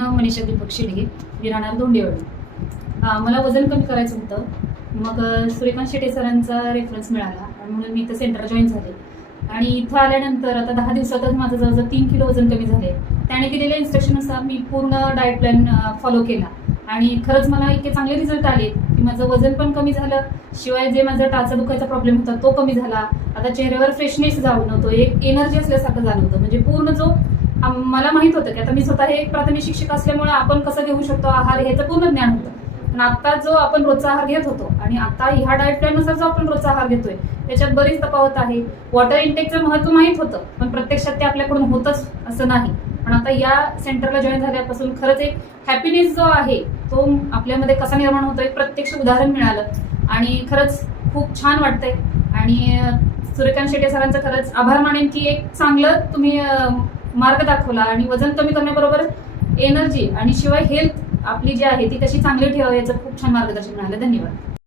नाव मनीषा दीपक शेडगे, मी राहणार दोंडेवाडी. मला वजन कमी करायचं होतं. मग सूर्यकांत शेटे सरांचा रेफरन्स मिळाला आणि म्हणून मी इथं सेंटर जॉईन झाले. आणि इथं आल्यानंतर आता 10 दिवसातच माझं जवळजवळ 3 किलो वजन कमी झाले. त्याने दिलेल्या इन्स्ट्रक्शननुसार मी पूर्ण डाएट प्लॅन फॉलो केला आणि खरंच मला इतके चांगले रिझल्ट आले की माझं वजन पण कमी झालं, शिवाय जे माझा टाचा दुखायचा प्रॉब्लेम होता तो कमी झाला. आता चेहऱ्यावर फ्रेशनेस जाणवतो, एक एनर्जी असल्यासारखं जाणवतं. म्हणजे पूर्ण जो मला माहित होतं की आता मी स्वतः एक प्राथमिक शिक्षक असल्यामुळे आपण कसं घेऊ शकतो आहार ह्याचं पूर्ण ज्ञान होतं. पण आता जो आपण रोजचा आहार घेत होतो आणि आता ह्या डाएट प्लॅननुसार जो आपण रोजचा आहार घेतोय त्याच्यात बरीच तफावत आहे. वॉटर इंटेकचं महत्व माहित होतं, पण प्रत्यक्षात ते आपल्याकडून होतच असं नाही. पण आता या सेंटरला जॉईन झाल्यापासून खरंच एक हॅपीनेस जो आहे तो आपल्यामध्ये कसा निर्माण होतोय प्रत्यक्ष उदाहरण मिळालं आणि खरंच खूप छान वाटतंय. आणि सूर्यकांत शेटे सरांचं खरंच आभार मानेन की एक चांगलं तुम्ही मार्ग दाखवला आणि वजन कमी करण्याबरोबर एनर्जी आणि शिवाय हेल्थ आपली जी आहे ती कशी चांगली ठेवावी याचं खूप छान मार्गदर्शन मिळालं. धन्यवाद.